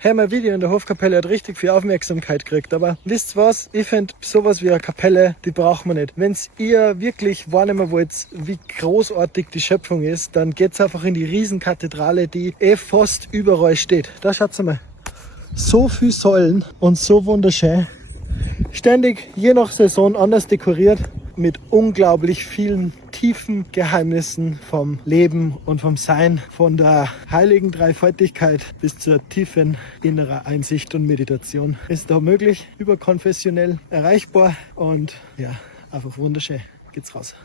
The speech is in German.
Hey, mein Video in der Hofkapelle hat richtig viel Aufmerksamkeit gekriegt, aber wisst was? Ich finde sowas wie eine Kapelle, die braucht man nicht. Wenn ihr wirklich wahrnehmen wollt, wie großartig die Schöpfung ist, dann geht's einfach in die Riesenkathedrale, die fast überall steht. Da schaut's mal. So viele Säulen und so wunderschön. Ständig, je nach Saison, anders dekoriert. Mit unglaublich vielen tiefen Geheimnissen vom Leben und vom Sein, von der heiligen Dreifaltigkeit bis zur tiefen inneren Einsicht und Meditation ist da möglich, überkonfessionell erreichbar und ja, einfach wunderschön. Geht's raus.